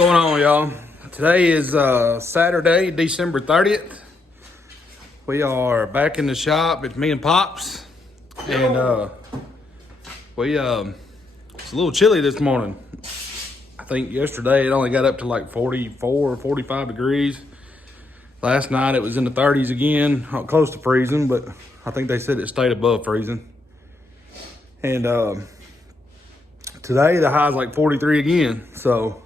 going on, y'all? Today is Saturday, December 30th. We are back in the shop. It's me and Pops. And it's a little chilly this morning. I think yesterday it only got up to like 44 or 45 degrees. Last night it was in the 30s again, close to freezing, but I think they said it stayed above freezing. And today the high is like 43 again. So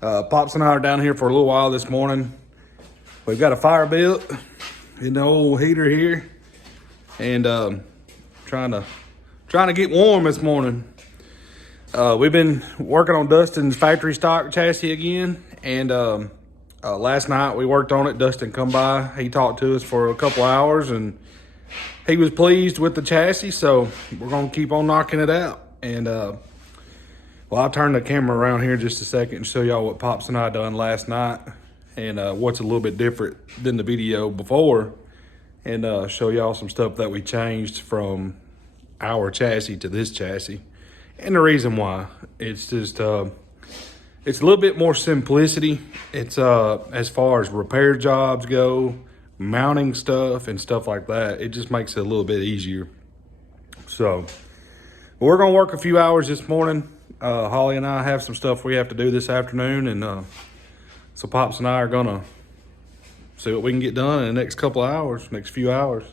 Pops and I are down here for a little while this morning. We've got a fire built in the old heater here, and trying to get warm this morning. We've been working on Dustin's factory stock chassis again, and last night we worked on it. Dustin come by, he talked to us for a couple hours, and he was pleased with the chassis, so we're gonna keep on knocking it out. And well, I'll turn the camera around here just a second and show y'all what Pops and I done last night, and what's a little bit different than the video before, and show y'all some stuff that we changed from our chassis to this chassis. And the reason why, it's just, it's a little bit more simplicity. It's as far as repair jobs go, mounting stuff and stuff like that, it just makes it a little bit easier. So we're gonna work a few hours this morning. Holly and I have some stuff we have to do this afternoon, and so Pops and I are gonna see what we can get done in the next couple of hours, next few hours,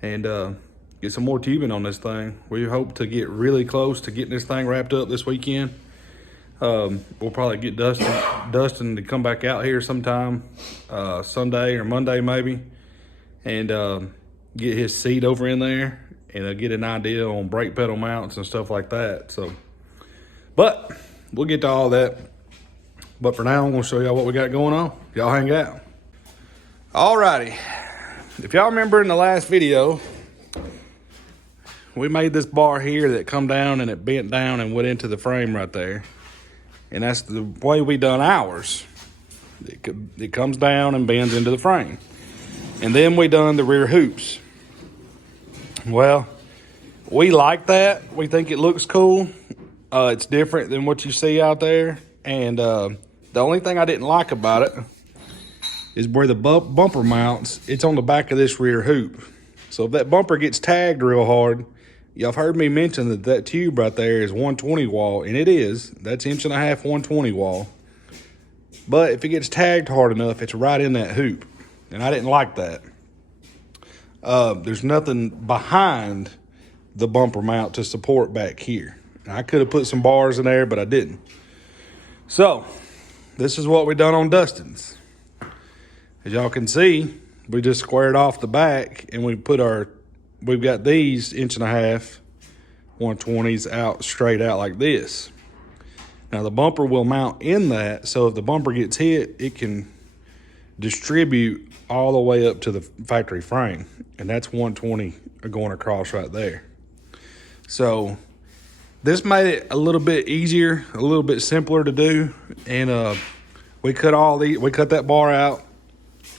and get some more tubing on this thing. We hope to get really close to getting this thing wrapped up this weekend. We'll probably get Dustin to come back out here sometime Sunday or Monday maybe, and get his seat over in there, and get an idea on brake pedal mounts and stuff like that. So, but we'll get to all that. But for now, I'm gonna show y'all what we got going on. Y'all hang out. Alrighty, if y'all remember in the last video, we made this bar here that come down and it bent down and went into the frame right there. And that's the way we done ours. It comes down and bends into the frame. And then we done the rear hoops. Well, we like that. We think it looks cool. It's different than what you see out there. And the only thing I didn't like about it is where the bumper mounts, it's on the back of this rear hoop. So if that bumper gets tagged real hard, y'all have heard me mention that that tube right there is 120 wall, and it is. That's 1.5 inch 120 wall. But if it gets tagged hard enough, it's right in that hoop. And I didn't like that. There's nothing behind the bumper mount to support back here. I could have put some bars in there, but I didn't. So, this is what we done on Dustin's. As y'all can see, we just squared off the back, and we've got these 1.5 inch 120s out straight out like this. Now the bumper will mount in that, so if the bumper gets hit, it can distribute all the way up to the factory frame, and that's 120 going across right there. So this made it a little bit easier, a little bit simpler to do, and we cut that bar out,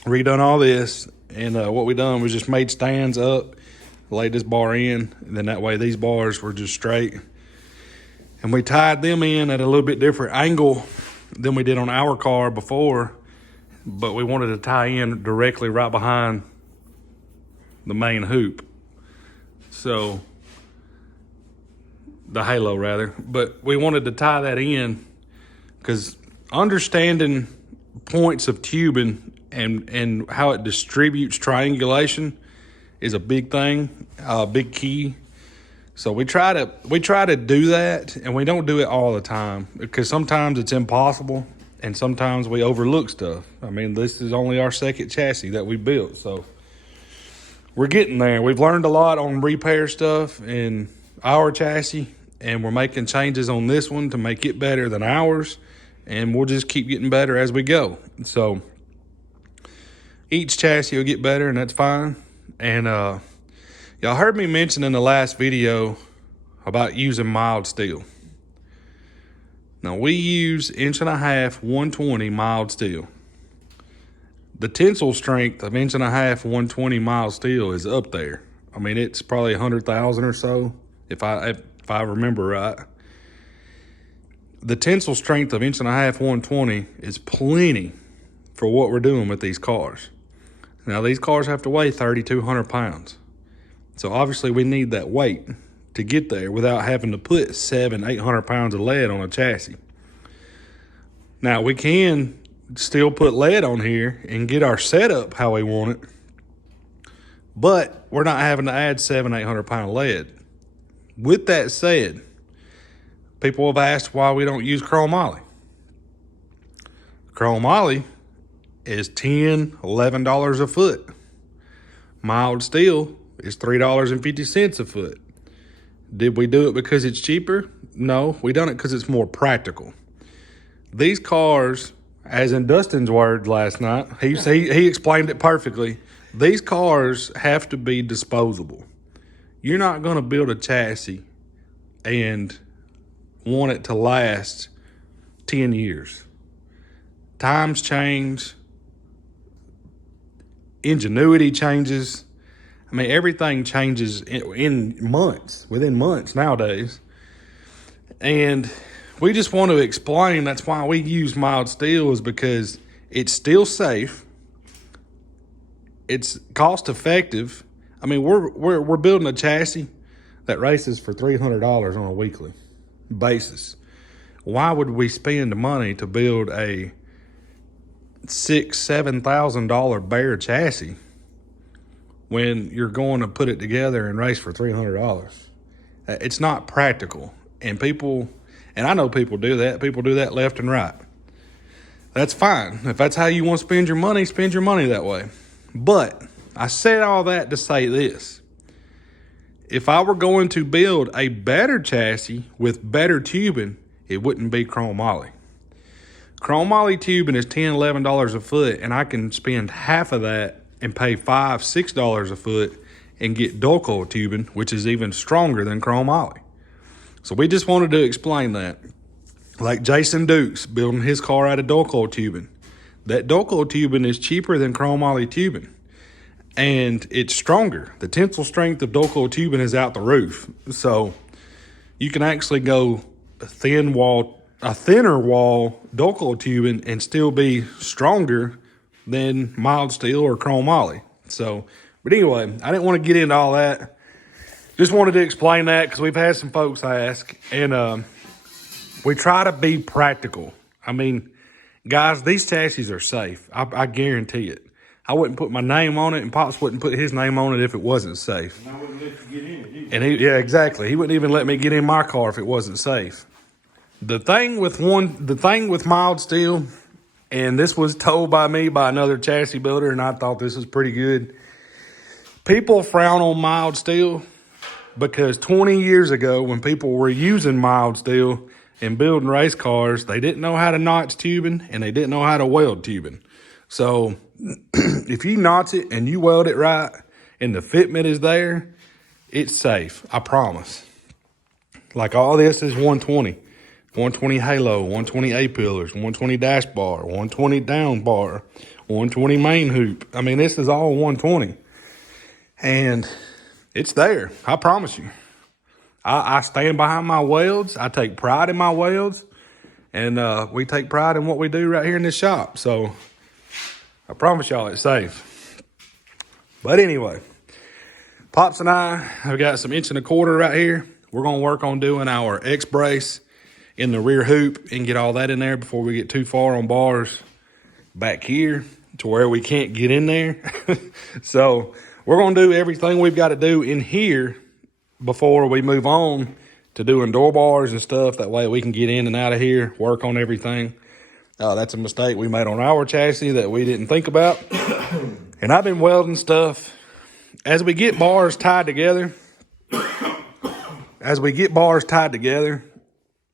redone all this, and what we done was just made stands up, laid this bar in, and then that way these bars were just straight. And we tied them in at a little bit different angle than we did on our car before, but we wanted to tie in directly right behind the main hoop. So, the halo rather, but we wanted to tie that in because understanding points of tubing and how it distributes triangulation is a big thing, a big key. So we try to do that, and we don't do it all the time because sometimes it's impossible and sometimes we overlook stuff. I mean, this is only our second chassis that we built, so we're getting there. We've learned a lot on repair stuff in our chassis, and we're making changes on this one to make it better than ours, and we'll just keep getting better as we go. So each chassis will get better, and that's fine. And y'all heard me mention in the last video about using mild steel. Now we use 1.5 inch 120 mild steel. The tensile strength of 1.5 inch 120 mild steel is up there. I mean, it's probably 100,000 or so, if I remember right. the tensile strength of 1.5 inch 120 is plenty for what we're doing with these cars. Now, these cars have to weigh 3,200 pounds. So obviously we need that weight to get there without having to put 700-800 pounds of lead on a chassis. Now, we can still put lead on here and get our setup how we want it, but we're not having to add 700-800 pound lead. With that said, people have asked why we don't use chromoly. Chromoly is $10-11 a foot. Mild steel is $3.50 a foot. Did we do it because it's cheaper? No, we done it because it's more practical. These cars, as in Dustin's words last night, he explained it perfectly. These cars have to be disposable. You're not going to build a chassis and want it to last 10 years. Times change. Ingenuity changes. I mean, everything changes within months nowadays. And we just want to explain that's why we use mild steel, is because it's still safe. It's cost effective. I mean, we're building a chassis that races for $300 on a weekly basis. Why would we spend the money to build a $6,000-7,000 bare chassis when you're going to put it together and race for $300? It's not practical. And I know people do that. People do that left and right. That's fine. If that's how you want to spend your money that way. But I said all that to say this. If I were going to build a better chassis with better tubing, it wouldn't be chromoly. Chromoly tubing is $10-11 a foot, and I can spend half of that and pay $5-6 a foot and get dual coil tubing, which is even stronger than chromoly. So we just wanted to explain that. Like Jason Dukes building his car out of dual coil tubing. That dual coil tubing is cheaper than chromoly tubing, and it's stronger. The tensile strength of dual coil tubing is out the roof. So you can actually go a thinner wall dual coil tubing and still be stronger than mild steel or chromoly. So, but anyway, I didn't want to get into all that. Just wanted to explain that because we've had some folks ask, and we try to be practical. I mean, guys, these chassis are safe. I guarantee it. I wouldn't put my name on it, and Pops wouldn't put his name on it if it wasn't safe. And I wouldn't let you get in it either. And yeah, exactly. He wouldn't even let me get in my car if it wasn't safe. The thing with mild steel, and this was told by me by another chassis builder, and I thought this was pretty good. People frown on mild steel because 20 years ago, when people were using mild steel and building race cars, they didn't know how to notch tubing and they didn't know how to weld tubing. So if you notch it and you weld it right and the fitment is there, it's safe. I promise. Like all this is 120 halo, 120 A-pillars, 120 dash bar, 120 down bar, 120 main hoop. I mean, this is all 120. And it's there. I promise you. I stand behind my welds. I take pride in my welds. And we take pride in what we do right here in this shop. So I promise y'all it's safe. But anyway, Pops and I have got some 1.25 inch right here. We're going to work on doing our X-brace in the rear hoop and get all that in there before we get too far on bars back here to where we can't get in there. So we're going to do everything we've got to do in here before we move on to doing door bars and stuff. That way we can get in and out of here, work on everything. That's a mistake we made on our chassis that we didn't think about. And I've been welding stuff. As we get bars tied together,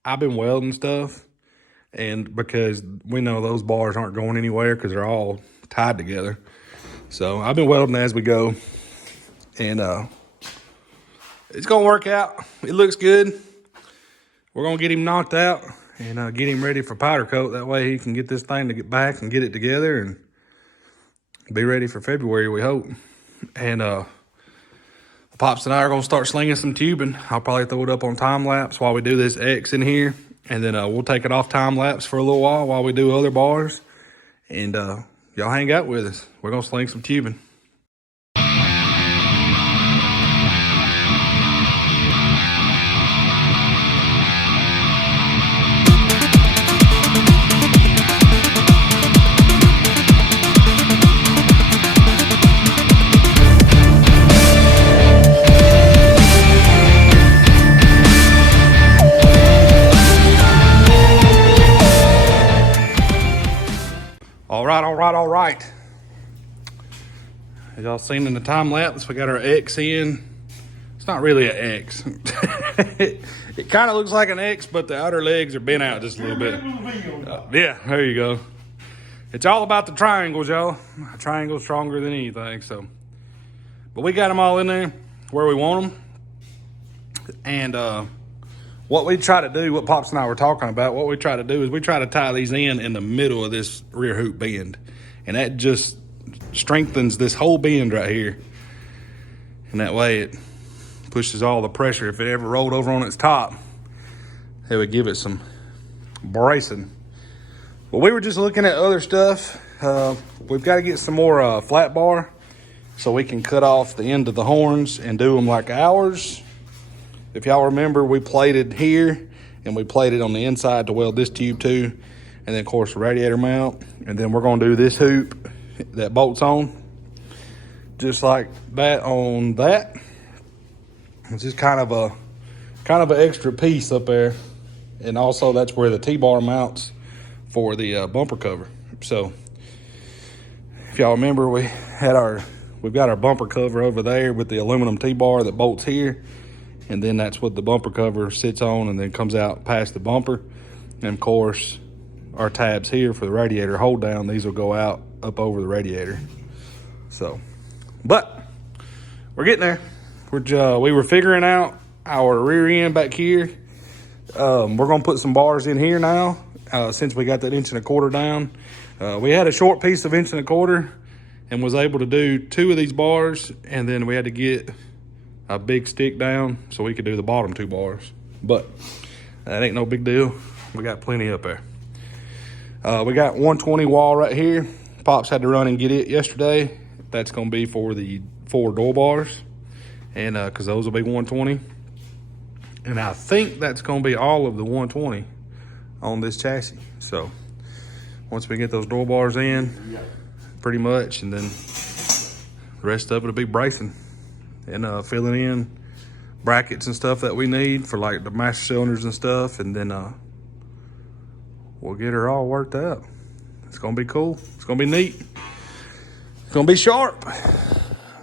I've been welding stuff. And because we know those bars aren't going anywhere because they're all tied together. So I've been welding as we go. And it's going to work out. It looks good. We're going to get him knocked out and get him ready for powder coat. That way he can get this thing to get back and get it together and be ready for February, we hope. And Pops and I are going to start slinging some tubing. I'll probably throw it up on time-lapse while we do this X in here. And then we'll take it off time lapse for a little while we do other bars. And y'all hang out with us. We're going to sling some tubing. All right. As y'all seen in the time lapse, we got our X in. It's not really an X. It kind of looks like an X, but the outer legs are bent out just a little bit. Yeah, there you go. It's all about the triangles, y'all. A triangle's stronger than anything. So, but we got them all in there where we want them. And what we try to do, what Pops and I were talking about, what we try to do is we try to tie these in the middle of this rear hoop bend. And that just strengthens this whole bend right here. And that way it pushes all the pressure. If it ever rolled over on its top, it would give it some bracing. But we were just looking at other stuff. We've got to get some more flat bar so we can cut off the end of the horns and do them like ours. If y'all remember, we plated here and we plated on the inside to weld this tube to. And then, of course, the radiator mount. And then we're going to do this hoop that bolts on. Just like that on that. It's just kind of an extra piece up there. And also, that's where the T-bar mounts for the bumper cover. So, if y'all remember, we've got our bumper cover over there with the aluminum T-bar that bolts here. And then that's what the bumper cover sits on and then comes out past the bumper. And, of course, our tabs here for the radiator hold down, these will go out up over the radiator. So, but we're getting there. We were figuring out our rear end back here. We're going to put some bars in here now since we got that 1.25 inches down. We had a short piece of 1.25 inches and was able to do 2 of these bars, and then we had to get a big stick down so we could do the bottom 2 bars. But that ain't no big deal. We got plenty up there. We got 120 wall right here. Pops had to run and get it yesterday. That's going to be for the 4 door bars, and because those will be 120. And I think that's going to be all of the 120 on this chassis. So once we get those door bars in, pretty much, and then the rest of it will be bracing and filling in brackets and stuff that we need for like the master cylinders and stuff, and then we'll get her all worked out. It's gonna be cool. It's gonna be neat. It's gonna be sharp.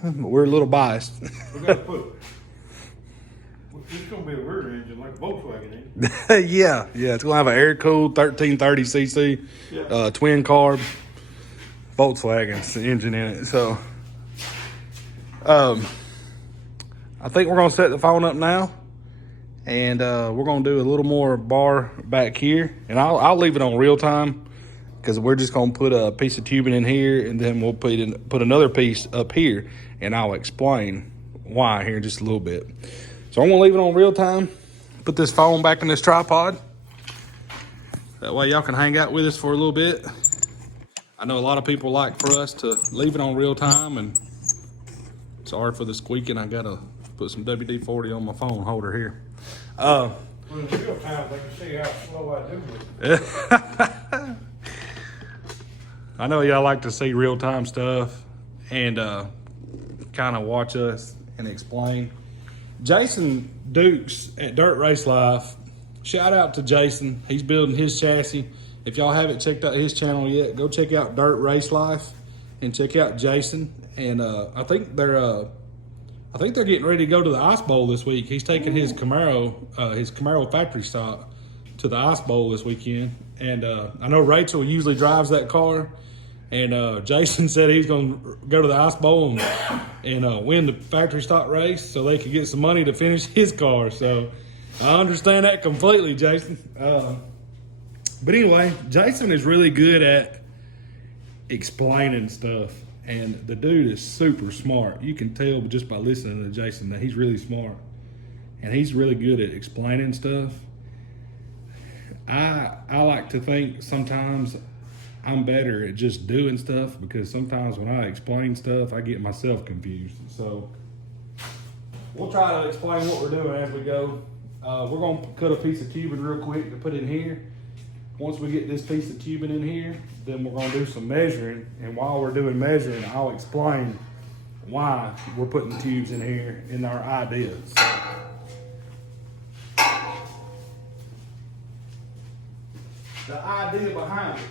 But we're a little biased. We gotta put. It's gonna be a rear engine like a Volkswagen engine. Yeah. It's gonna have an air-cooled 1330 cc twin carb Volkswagen engine in it. So, I think we're gonna set the phone up now. And we're going to do a little more bar back here. And I'll leave it on real time because we're just going to put a piece of tubing in here. And then we'll put another piece up here. And I'll explain why here in just a little bit. So I'm going to leave it on real time. Put this phone back in this tripod. That way y'all can hang out with us for a little bit. I know a lot of people like for us to leave it on real time. And sorry for the squeaking. I got to put some WD-40 on my phone holder here. Well, in real time, they can see how slow I do it. I know y'all like to see real-time stuff and kind of watch us and explain. Jason Dukes at Dirt Race Life, shout out to Jason. He's building his chassis. If y'all haven't checked out his channel yet, go check out Dirt Race Life and check out Jason. And I think they're getting ready to go to the Ice Bowl this week. He's taking his Camaro factory stock to the Ice Bowl this weekend. And I know Rachel usually drives that car. And Jason said he's going to go to the Ice Bowl and win the factory stock race so they could get some money to finish his car. So I understand that completely, Jason. But anyway, Jason is really good at explaining stuff. And the dude is super smart. You can tell just by listening to Jason that he's really smart. And he's really good at explaining stuff. I like to think sometimes I'm better at just doing stuff, because sometimes when I explain stuff, I get myself confused. So we'll try to explain what we're doing as we go. We're gonna cut a piece of tubing real quick to put in here. Once we get this piece of tubing in here, then we're gonna do some measuring. And while we're doing measuring, I'll explain why we're putting tubes in here and our ideas. So, the idea behind it.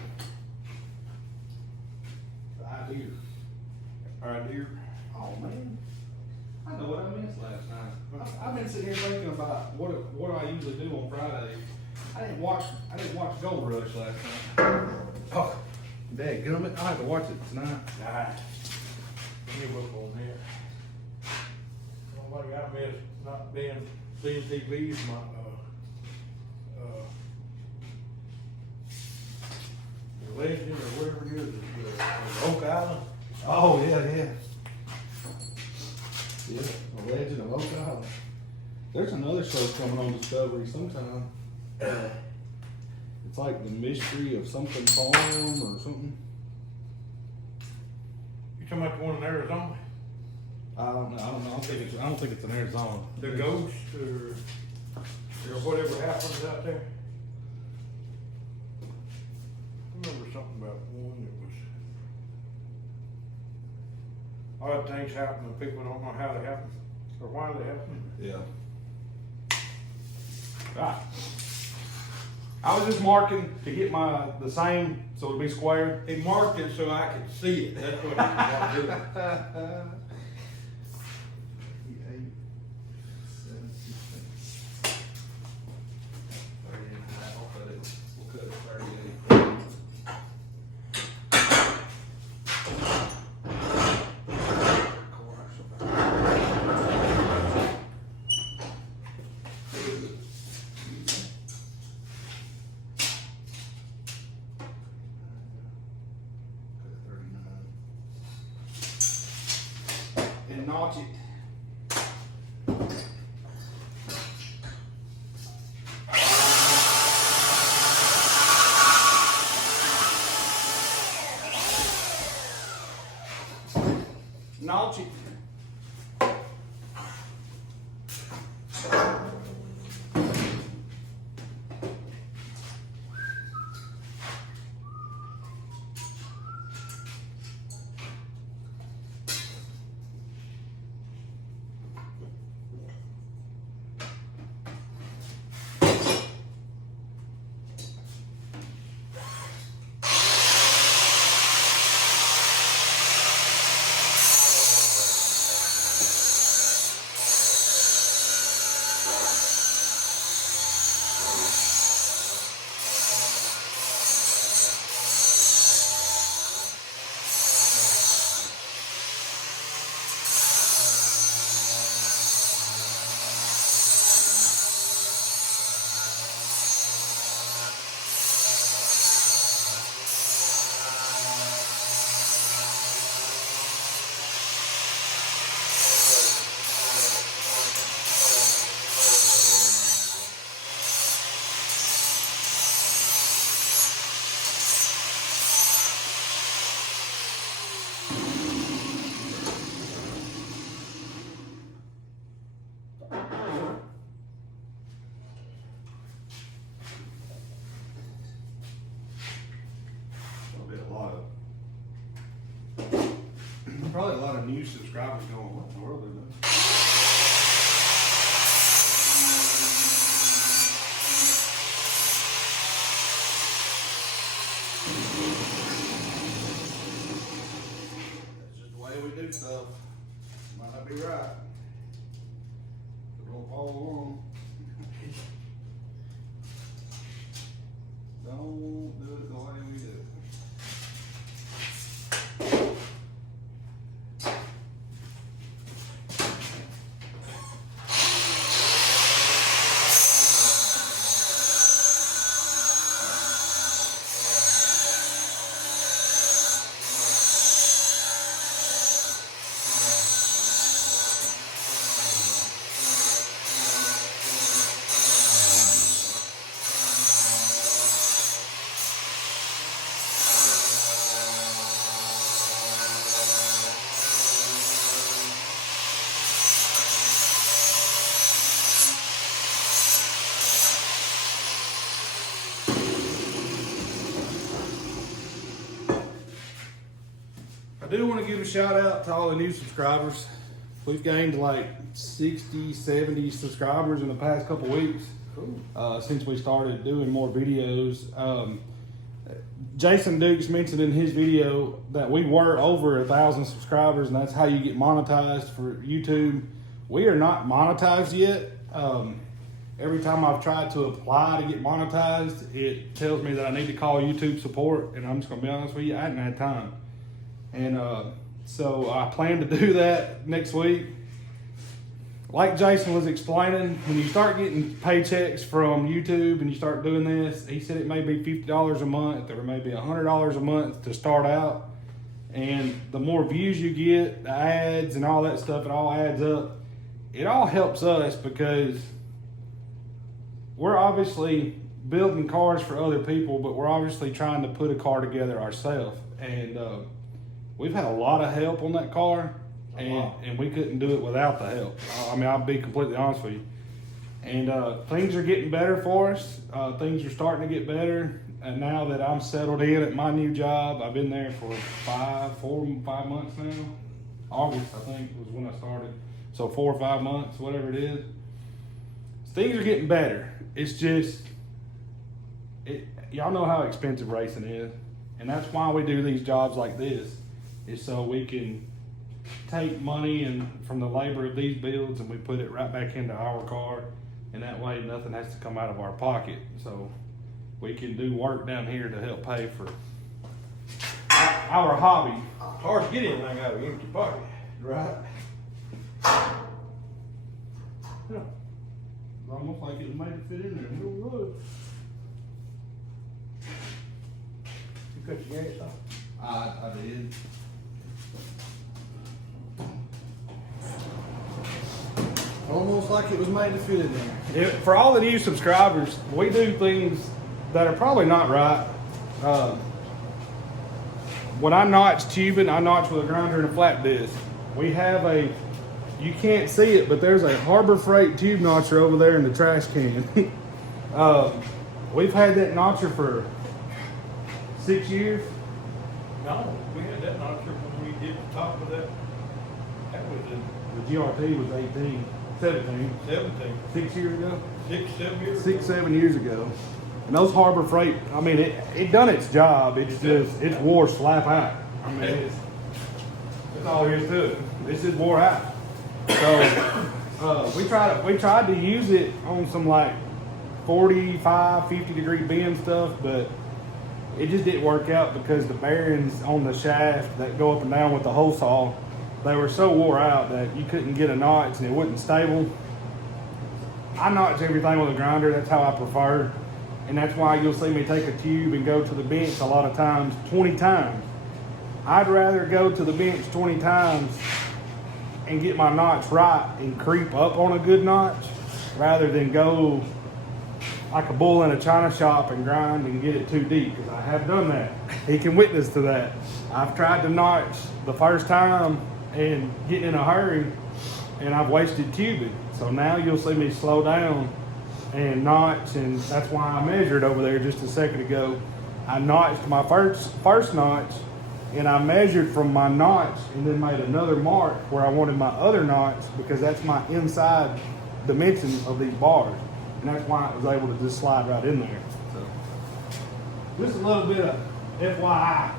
The idea. Oh man, I know what I missed last night. I've been sitting here thinking about what I usually do on Friday. I didn't watch Gold Rush last night. Oh, dadgummit, I'll have to watch it tonight. Nah. Give up on that. One thing I miss not being seeing TV is my the Legend or whatever it is, Oak Island. Oh yeah. Yeah, The Legend of Oak Island. There's another show coming on Discovery sometime. It's like the mystery of something farm or something. You talking about the one in Arizona? I don't know. I don't think it's in Arizona. The ghost or whatever happens out there? I remember something about one that was, a lot of things happen and people don't know how they happen or why they happen. Yeah. Right. I was just marking to get the same, so it'll be square. He marked it so I could see it. That's what he was doing. And notch it. Notch it. Probably a lot of new subscribers going, what in the world are they doing? That's just the way we do stuff. Might not be right. But we'll follow along. Don't do it the way we do it. do want to give a shout out to all the new subscribers. We've gained like 60, 70 subscribers in the past couple weeks. Cool. Since we started doing more videos. Jason Dukes mentioned in his video that we were over 1,000 subscribers, and that's how you get monetized for YouTube. We are not monetized yet. Every time I've tried to apply to get monetized, it tells me that I need to call YouTube support, and I'm just gonna be honest with you, I hadn't had time. And so I plan to do that next week. Like Jason was explaining, when you start getting paychecks from YouTube and you start doing this, he said it may be $50 a month or maybe $100 a month to start out. And the more views you get, the ads and all that stuff, it all adds up. It all helps us because we're obviously building cars for other people, but we're obviously trying to put a car together ourselves. And we've had a lot of help on that car. And we couldn't do it without the help. I mean, I'll be completely honest with you. And things are getting better for us. Things are starting to get better. And now that I'm settled in at my new job, I've been there for 5 months now. August, I think, was when I started. So 4 or 5 months, whatever it is. Things are getting better. It's just, y'all know how expensive racing is. And that's why we do these jobs like this, is so we can take money and from the labor of these builds and we put it right back into our car, and that way nothing has to come out of our pocket, so we can do work down here to help pay for our hobby. It's hard to get anything out of an empty pocket. Right. Yeah. It's almost like it made it fit in there. It would. You cut your gas off. I did. Almost like it was made to fit in there. For all the new subscribers, we do things that are probably not right. When I notch tubing, I notch with a grinder and a flat disc. We have you can't see it, but there's a Harbor Freight tube notcher over there in the trash can. We've had that notcher for 6 years. No, we had that notcher when we did the top of that. That was in The GRT was 17. 17. 6 years ago? 6, 7 years. 6, 7 years ago. And those Harbor Freight, I mean, it done its job. It's wore slap out. I mean, that's all there is to it. It's just wore out. So we tried to use it on some like 45, 50 degree bend stuff, but it just didn't work out because the bearings on the shaft that go up and down with the hole saw, they were so wore out that you couldn't get a notch and it wasn't stable. I notch everything with a grinder. That's how I prefer. And that's why you'll see me take a tube and go to the bench a lot of times, 20 times. I'd rather go to the bench 20 times and get my notch right and creep up on a good notch rather than go like a bull in a china shop and grind and get it too deep, because I have done that. He can witness to that. I've tried to notch the first time and get in a hurry, and I've wasted tubing. So now you'll see me slow down and notch, and that's why I measured over there just a second ago. I notched my first notch, and I measured from my notch and then made another mark where I wanted my other notch, because that's my inside dimension of these bars. And that's why I was able to just slide right in there. So just a little bit of FYI.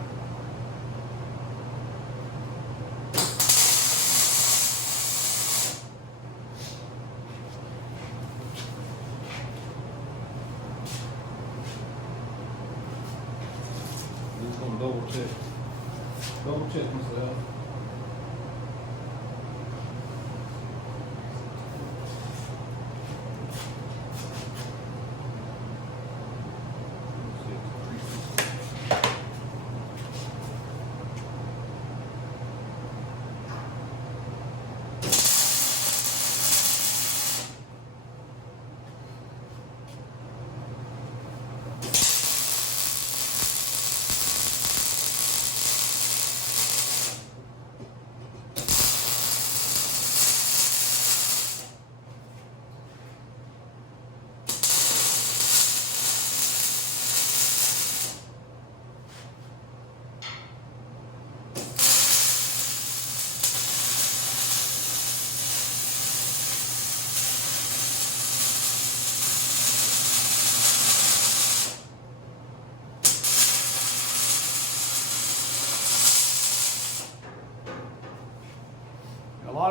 I'm just gonna double check myself.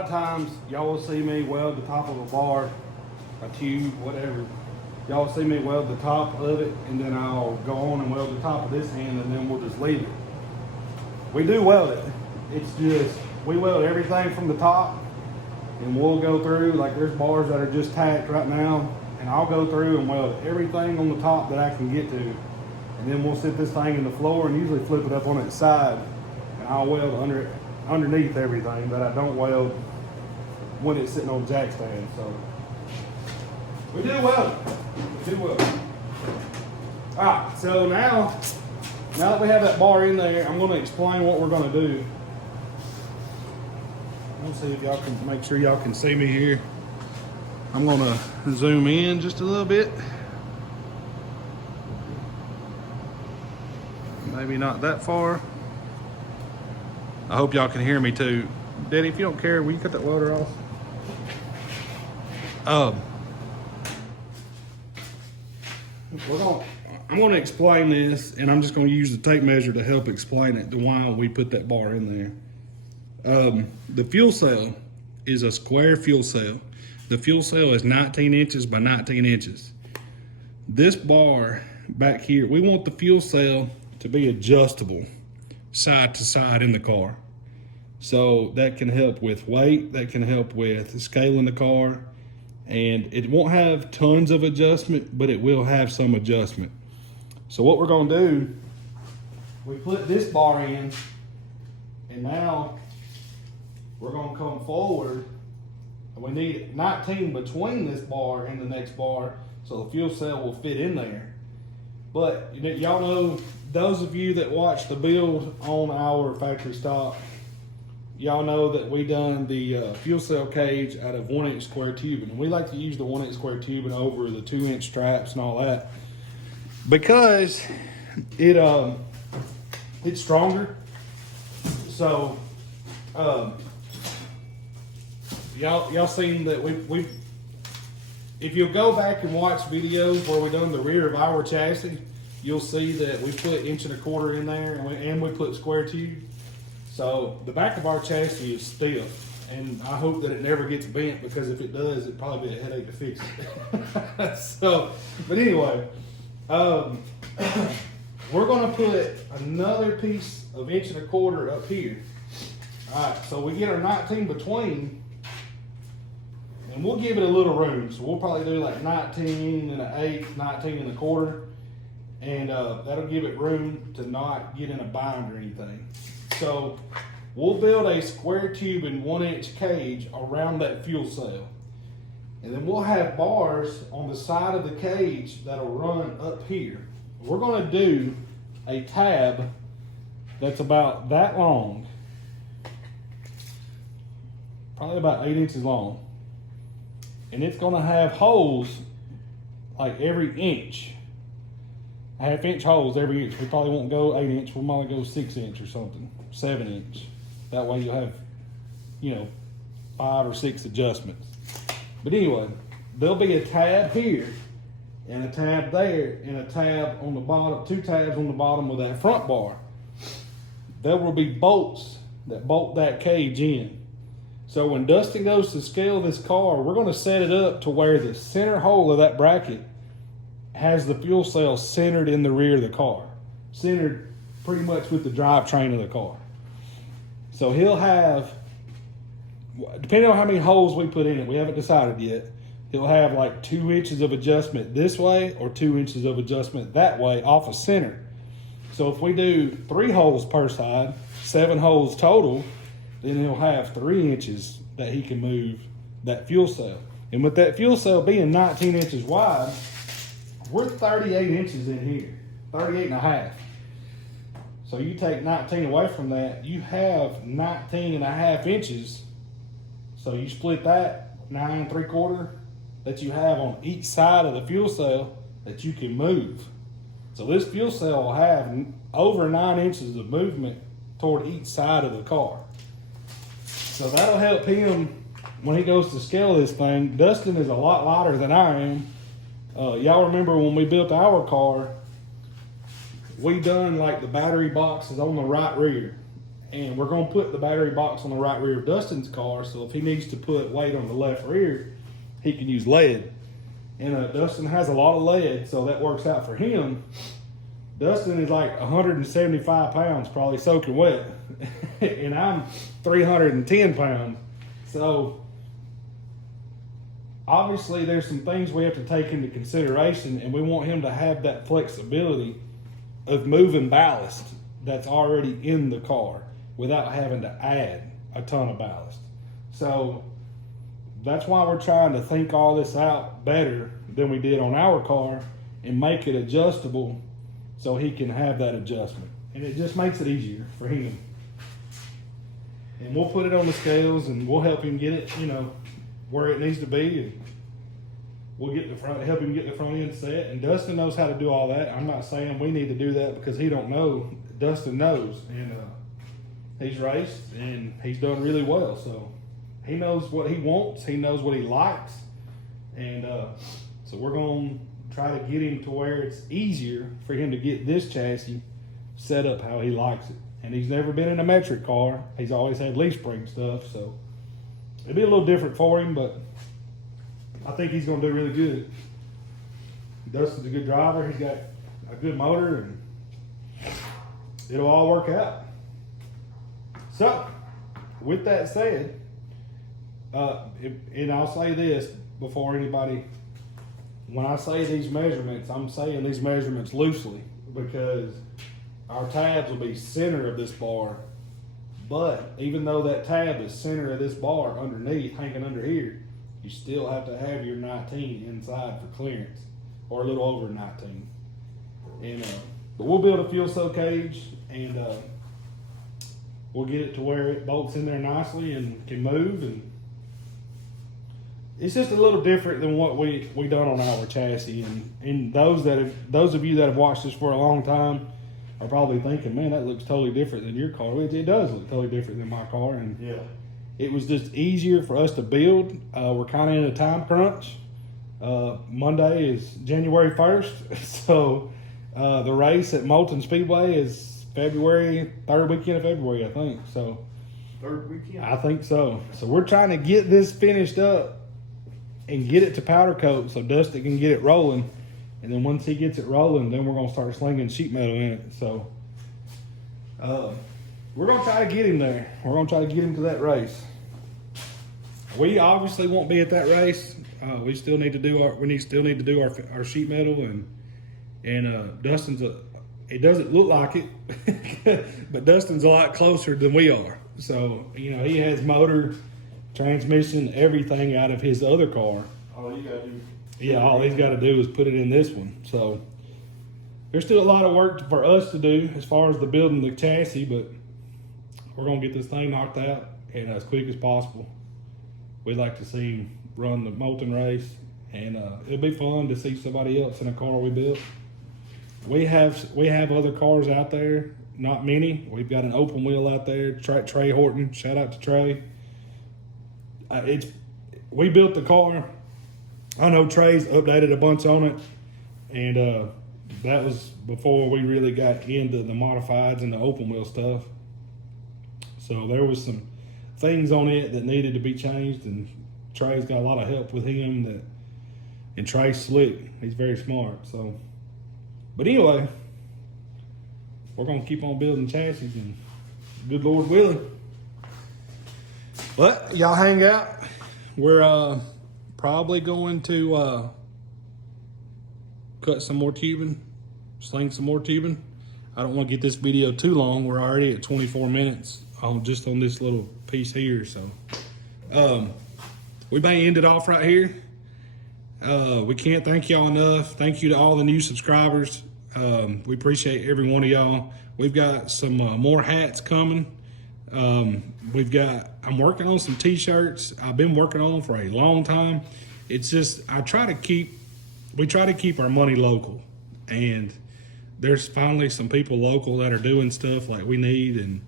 lot of times y'all will see me weld the top of a bar, a tube, whatever. Y'all will see me weld the top of it, and then I'll go on and weld the top of this end, and then we'll just leave it. We do weld it. It's just, we weld everything from the top, and we'll go through, like there's bars that are just tacked right now, and I'll go through and weld everything on the top that I can get to. And then we'll sit this thing in the floor and usually flip it up on its side, and I'll weld underneath everything that I don't weld when it's sitting on jack stand. So we do weld it. We do weld it. All right, so now that we have that bar in there, I'm going to explain what we're going to do. Let's see if y'all can make sure y'all can see me here. I'm going to zoom in just a little bit. Maybe not that far. I hope y'all can hear me too. Daddy, if you don't care, will you cut that welder off? I'm going to explain this, and I'm just going to use the tape measure to help explain it, to why we put that bar in there. The fuel cell is a square fuel cell. The fuel cell is 19 inches by 19 inches. This bar back here, we want the fuel cell to be adjustable side to side in the car. So that can help with weight, that can help with scaling the car, and it won't have tons of adjustment, but it will have some adjustment. So what we're going to do, we put this bar in, and now we're going to come forward, and we need 19 between this bar and the next bar, so the fuel cell will fit in there. But y'all know, those of you that watch the build on our factory stock, y'all know that we done the fuel cell cage out of 1-inch square tubing. And we like to use the 1-inch square tubing over the 2-inch straps and all that, because it's stronger. So y'all seen that we if you'll go back and watch videos where we done the rear of our chassis, you'll see that we put 1.25 inch in there, and we put square tube. So the back of our chassis is stiff, and I hope that it never gets bent, because if it does, it'd probably be a headache to fix it. So, but anyway, we're gonna put another piece of 1.25 inch up here. All right, so we get our 19 between, and we'll give it a little room. So we'll probably do like 19 1/8, 19 1/4, and that'll give it room to not get in a bind or anything. So we'll build a square tube and 1-inch cage around that fuel cell. And then we'll have bars on the side of the cage that'll run up here. We're gonna do a tab that's about that long, probably about 8 inches long. And it's gonna have holes like every inch, 1/2 inch holes every inch. We probably won't go 8 inch, we'll probably go 6 inch or something, 7 inch. That way you'll have, 5 or 6 adjustments. But anyway, there'll be a tab here, and a tab there, and a tab on the bottom, 2 tabs on the bottom of that front bar. There will be bolts that bolt that cage in. So when Dustin goes to scale this car, we're gonna set it up to where the center hole of that bracket has the fuel cell centered in the rear of the car, centered pretty much with the drivetrain of the car. So he'll have, depending on how many holes we put in it, we haven't decided yet, he'll have like 2 inches of adjustment this way or 2 inches of adjustment that way off of center. So if we do 3 holes per side, 7 holes total, then he'll have 3 inches that he can move that fuel cell. And with that fuel cell being 19 inches wide, we're 38 inches in here, 38 1/2. So you take 19 away from that, you have 19 1/2 inches. So you split that 9 3/4 that you have on each side of the fuel cell that you can move. So this fuel cell will have over 9 inches of movement toward each side of the car. So that'll help him when he goes to scale this thing. Dustin is a lot lighter than I am. Y'all remember when we built our car, we done like the battery boxes on the right rear. And we're going to put the battery box on the right rear of Dustin's car, so if he needs to put weight on the left rear, he can use lead. And Dustin has a lot of lead, so that works out for him. Dustin is like 175 pounds, probably soaking wet, and I'm 310 pounds. So obviously there's some things we have to take into consideration, and we want him to have that flexibility of moving ballast that's already in the car without having to add a ton of ballast. So that's why we're trying to think all this out better than we did on our car and make it adjustable so he can have that adjustment. And it just makes it easier for him. And we'll put it on the scales and we'll help him get it, you know, where it needs to be. And we'll get the front, help him get the front end set. And Dustin knows how to do all that. I'm not saying we need to do that because he don't know. Dustin knows. And he's raced and he's done really well. So he knows what he wants. He knows what he likes. And so we're going to try to get him to where it's easier for him to get this chassis set up how he likes it. And he's never been in a metric car. He's always had leaf spring stuff. So it'll be a little different for him, but I think he's going to do really good. Dustin's a good driver. He's got a good motor, and it'll all work out. So, with that said, and I'll say this before anybody, when I say these measurements, I'm saying these measurements loosely because our tabs will be center of this bar. But even though that tab is center of this bar underneath, hanging under here, you still have to have your 19 inside for clearance, or a little over 19. And but we'll build a fuel cell cage, and we'll get it to where it bolts in there nicely and can move. And it's just a little different than what we done on our chassis. And those of you that have watched this for a long time are probably thinking, man, that looks totally different than your car. It does look totally different than my car. And Yeah. it was just easier for us to build. We're kind of in a time crunch. Monday is January 1st. So the race at Moulton Speedway is February, third weekend of February, I think. So Third weekend? I think so. So we're trying to get this finished up and get it to powder coat so Dustin can get it rolling. And then once he gets it rolling, then we're going to start slinging sheet metal in it. So we're going to try to get him there. We're going to try to get him to that race. We obviously won't be at that race. We still need to do our sheet metal, and Dustin's it doesn't look like it, but Dustin's a lot closer than we are. So, you know, he has motor, transmission, everything out of his other car. All you gotta do. Yeah, all he's got to do is put it in this one. So there's still a lot of work for us to do as far as the building the chassis, but we're going to get this thing knocked out and as quick as possible. We'd like to see him run the Moulton race, and it'll be fun to see somebody else in a car we built. We have other cars out there, not many. We've got an open wheel out there, Trey Horton. Shout out to Trey. We built the car. I know Trey's updated a bunch on it, and that was before we really got into the modifieds and the open wheel stuff. So there was some things on it that needed to be changed, and Trey's got a lot of help with him. And Trey's slick. He's very smart. So, but anyway, we're gonna keep on building chassis, and good Lord willing. But y'all hang out. We're probably going to cut some more tubing, sling some more tubing. I don't want to get this video too long. We're already at 24 minutes just on this little piece here. So we may end it off right here. We can't thank y'all enough. Thank you to all the new subscribers. We appreciate every one of y'all. We've got some more hats coming. I'm working on some t-shirts. I've been working on them for a long time. It's just, we try to keep our money local, and there's finally some people local that are doing stuff like we need, and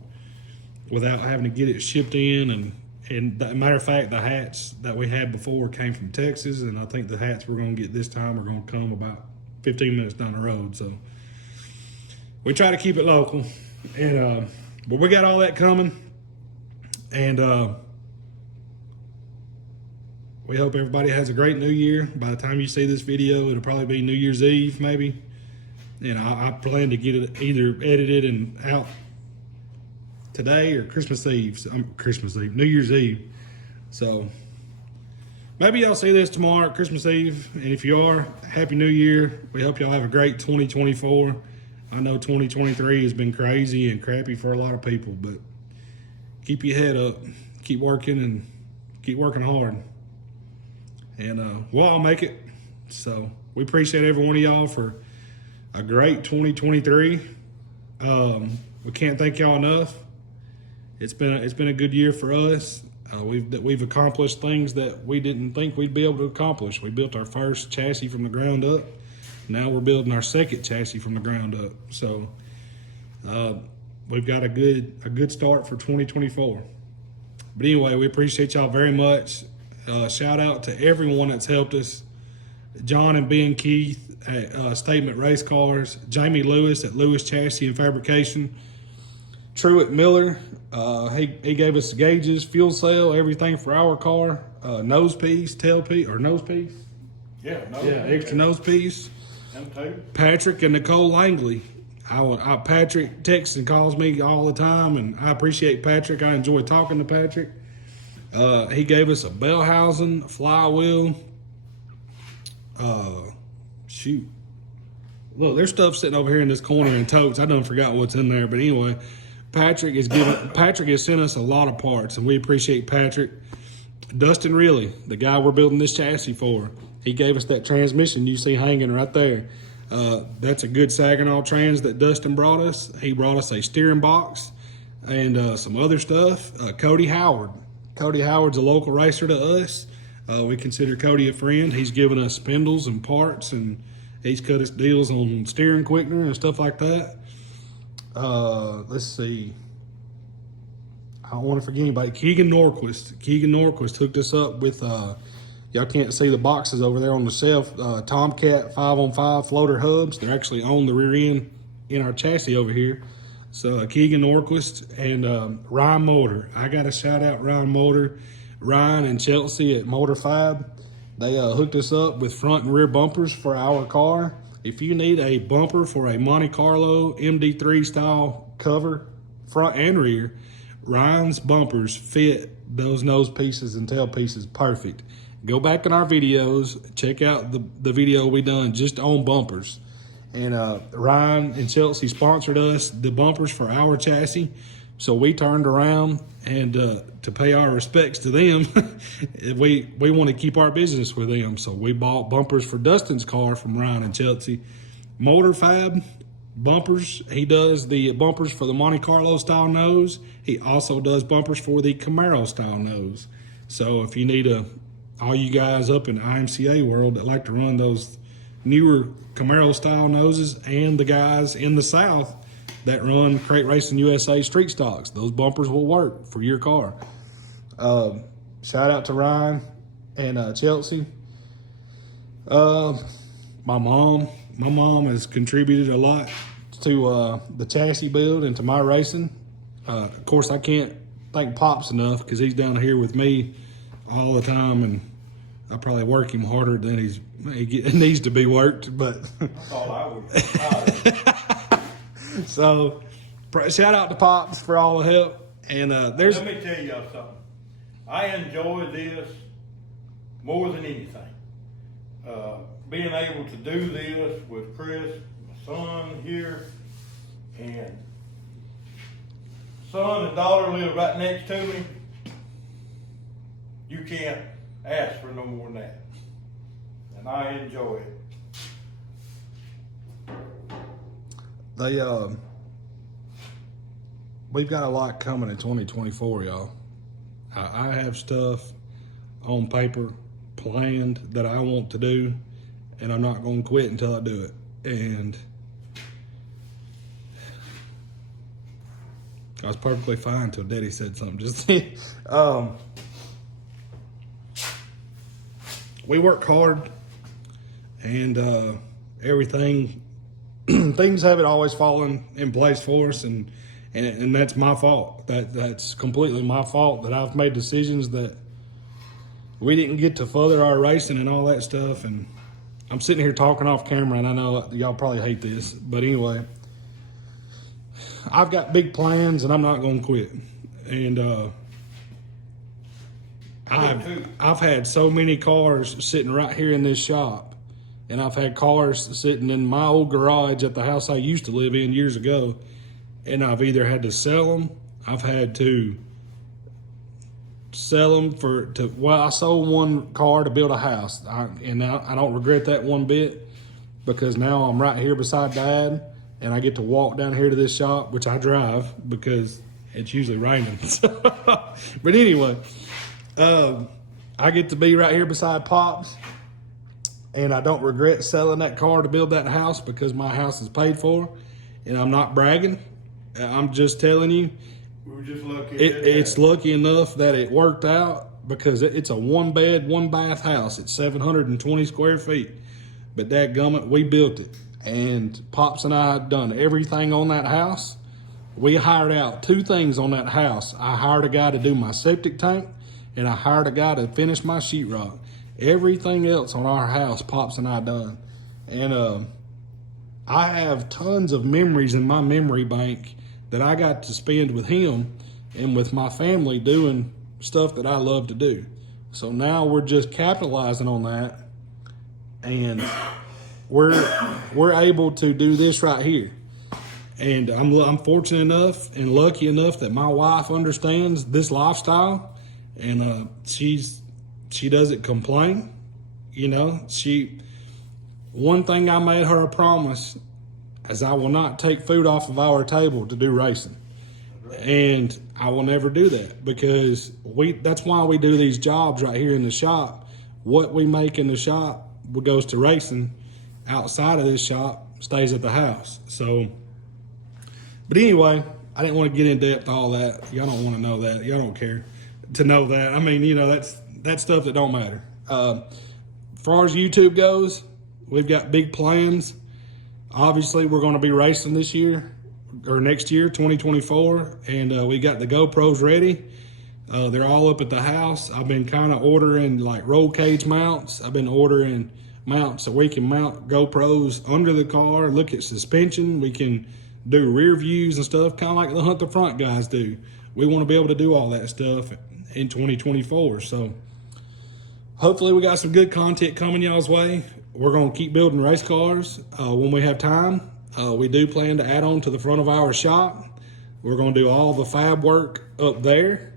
without having to get it shipped in. And matter of fact, the hats that we had before came from Texas, and I think the hats we're going to get this time are going to come about 15 minutes down the road. So we try to keep it local, and But we got all that coming. And we hope everybody has a great new year. By the time you see this video, it'll probably be New Year's Eve, maybe. And I plan to get it either edited and out today or Christmas Eve. New Year's Eve. So maybe y'all see this tomorrow, Christmas Eve. And if you are, Happy New Year. We hope y'all have a great 2024. I know 2023 has been crazy and crappy for a lot of people, but keep your head up, keep working, and keep working hard. And we'll all make it. So we appreciate every one of y'all for a great 2023. We can't thank y'all enough. It's been a good year for us. We've accomplished things that we didn't think we'd be able to accomplish. We built our first chassis from the ground up. Now we're building our second chassis from the ground up. So we've got a good start for 2024. But anyway, we appreciate y'all very much. Shout out to everyone that's helped us. John and Ben Keith at Statement Race Cars, Jamie Lewis at Lewis Chassis and Fabrication, Truett Miller, he gave us gauges, fuel cell, everything for our car, nose piece, nose piece. Yeah, Extra nose piece. Patrick and Nicole Langley. Patrick texts and calls me all the time, and I appreciate Patrick. I enjoy talking to Patrick. He gave us a bell housing, a flywheel. Look, there's stuff sitting over here in this corner in totes. I done forgot what's in there, but anyway, Patrick has sent us a lot of parts, and we appreciate Patrick. Dustin Really, the guy we're building this chassis for, he gave us that transmission you see hanging right there. That's a good Saginaw trans that Dustin brought us. He brought us a steering box and some other stuff. Cody Howard. Cody Howard's a local racer to us. We consider Cody a friend. He's given us spindles and parts, and he's cut us deals on steering quickener and stuff like that. Let's see. I don't want to forget anybody. Keegan Norquist hooked us up with, y'all can't see the boxes over there on the shelf, Tomcat 5-on-5 floater hubs. They're actually on the rear end in our chassis over here. So Keegan Norquist and Ryan Motor. I got to shout out Ryan Motor. Ryan and Chelsea at Motor Fab. They hooked us up with front and rear bumpers for our car. If you need a bumper for a Monte Carlo MD3 style cover, front and rear, Ryan's bumpers fit those nose pieces and tail pieces perfect. Go back in our videos, check out the video we done just on bumpers. And Ryan and Chelsea sponsored us the bumpers for our chassis. So we turned around and to pay our respects to them, we want to keep our business with them. So we bought bumpers for Dustin's car from Ryan and Chelsea. Motor Fab bumpers. He does the bumpers for the Monte Carlo style nose. He also does bumpers for the Camaro style nose. So if you need all you guys up in IMCA world that like to run those newer Camaro style noses, and the guys in the South that run Crate Racing USA street stocks, those bumpers will work for your car. Shout out to Ryan and Chelsea. My mom has contributed a lot to the chassis build and to my racing. Of course, I can't thank Pops enough because he's down here with me all the time, and I probably work him harder than he needs to be worked. But That's all I would. So, shout out to Pops for all the help. And Let me tell y'all something. I enjoy this more than anything. Being able to do this with Chris, my son here, and son and daughter live right next to me. You can't ask for no more than that. And I enjoy it. We've got a lot coming in 2024, y'all. I have stuff on paper planned that I want to do, and I'm not going to quit until I do it. And I was perfectly fine until Daddy said something just then. We work hard, and everything, things haven't always fallen in place for us, and And that's my fault. That's completely my fault that I've made decisions that we didn't get to further our racing and all that stuff. And I'm sitting here talking off camera, and I know y'all probably hate this, but anyway, I've got big plans, and I'm not going to quit. And I've had so many cars sitting right here in this shop, and I've had cars sitting in my old garage at the house I used to live in years ago, and I've either had to sell them, I've had to sell them I sold one car to build a house, and now I don't regret that one bit, because now I'm right here beside Dad, and I get to walk down here to this shop, which I drive because it's usually raining. But anyway, I get to be right here beside Pops, and I don't regret selling that car to build that house because my house is paid for, and I'm not bragging. I'm just telling you, we were just lucky. It's lucky enough that it worked out, because it's a 1-bed, 1-bath house. It's 720 square feet. But dadgummit, we built it. And Pops and I done everything on that house. We hired out 2 things on that house. I hired a guy to do my septic tank, and I hired a guy to finish my sheetrock. Everything else on our house, Pops and I done. And I have tons of memories in my memory bank that I got to spend with him and with my family doing stuff that I love to do. So now we're just capitalizing on that, and we're able to do this right here. And I'm fortunate enough and lucky enough that my wife understands this lifestyle, and she doesn't complain. You know, one thing I made her a promise is I will not take food off of our table to do racing. And I will never do that, because that's why we do these jobs right here in the shop. What we make in the shop goes to racing. Outside of this shop stays at the house. So, but anyway, I didn't want to get in depth to all that. Y'all don't want to know that. Y'all don't care to know that. I mean, you know, that's stuff that don't matter. As far as YouTube goes, we've got big plans. Obviously, we're going to be racing this year, or next year, 2024, and we got the GoPros ready. They're all up at the house. I've been kind of ordering like roll cage mounts. I've been ordering mounts so we can mount GoPros under the car, look at suspension. We can do rear views and stuff, kind of like the Hunt the Front guys do. We want to be able to do all that stuff in 2024. So hopefully we got some good content coming y'all's way. We're going to keep building race cars when we have time. We do plan to add on to the front of our shop. We're going to do all the fab work up there,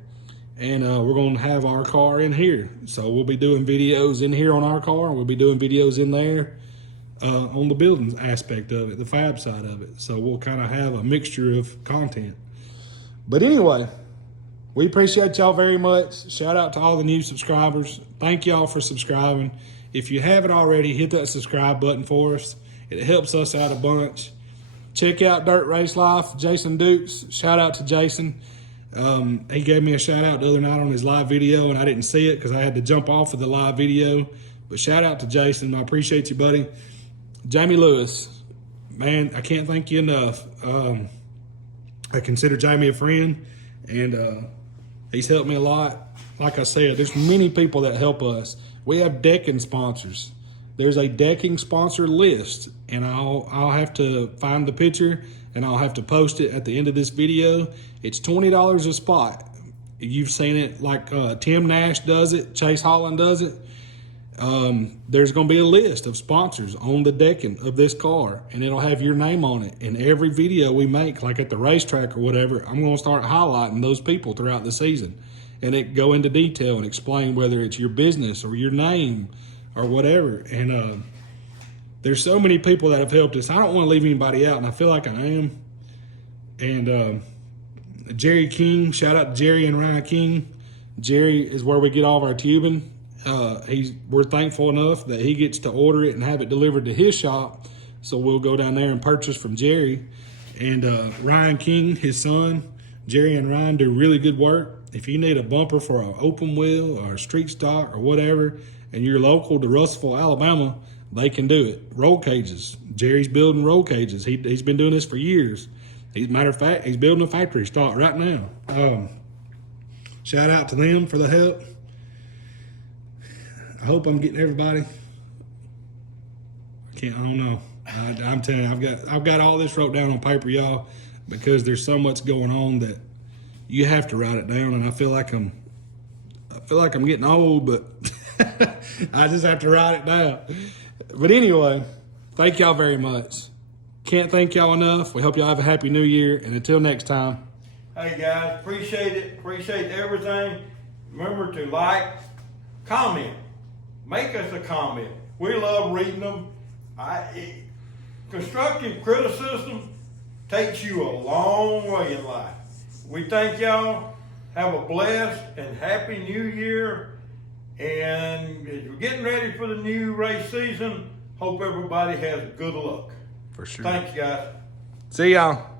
and we're going to have our car in here. So we'll be doing videos in here on our car. We'll be doing videos in there on the building aspect of it, the fab side of it. So we'll kind of have a mixture of content. But anyway, we appreciate y'all very much. Shout out to all the new subscribers. Thank y'all for subscribing. If you haven't already, hit that subscribe button for us. It helps us out a bunch. Check out Dirt Race Life, Jason Dukes. Shout out to Jason. He gave me a shout out the other night on his live video, and I didn't see it because I had to jump off of the live video. But shout out to Jason. I appreciate you, buddy. Jamie Lewis, man, I can't thank you enough. I consider Jamie a friend, and he's helped me a lot. Like I said, there's many people that help us. We have decking sponsors. There's a decking sponsor list, and I'll have to find the picture, and I'll have to post it at the end of this video. It's $20 a spot. You've seen it, like Tim Nash does it, Chase Holland does it. There's going to be a list of sponsors on the decking of this car, and it'll have your name on it. And every video we make, like at the racetrack or whatever, I'm going to start highlighting those people throughout the season, and it go into detail and explain whether it's your business or your name or whatever. And there's so many people that have helped us. I don't want to leave anybody out, and I feel like I am. And Jerry King, shout out to Jerry and Ryan King. Jerry is where we get all of our tubing. We're thankful enough that he gets to order it and have it delivered to his shop. So we'll go down there and purchase from Jerry. And Ryan King, his son, Jerry and Ryan do really good work. If you need a bumper for an open wheel or a street stock or whatever, and you're local to Russellville, Alabama, they can do it. Roll cages. Jerry's building roll cages. He's been doing this for years. Matter of fact, he's building a factory stock right now. Shout out to them for the help. I hope I'm getting everybody. I don't know. I'm telling you, I've got all this wrote down on paper, y'all, because there's so much going on that you have to write it down, and I feel like I'm getting old, but I just have to write it down. But anyway, thank y'all very much. Can't thank y'all enough. We hope y'all have a happy new year, and until next time. Hey guys, appreciate it. Appreciate everything. Remember to like, comment, make us a comment. We love reading them. Constructive criticism takes you a long way in life. We thank y'all. Have a blessed and happy new year. And as we're getting ready for the new race season, hope everybody has good luck. For sure. Thanks, guys. See y'all.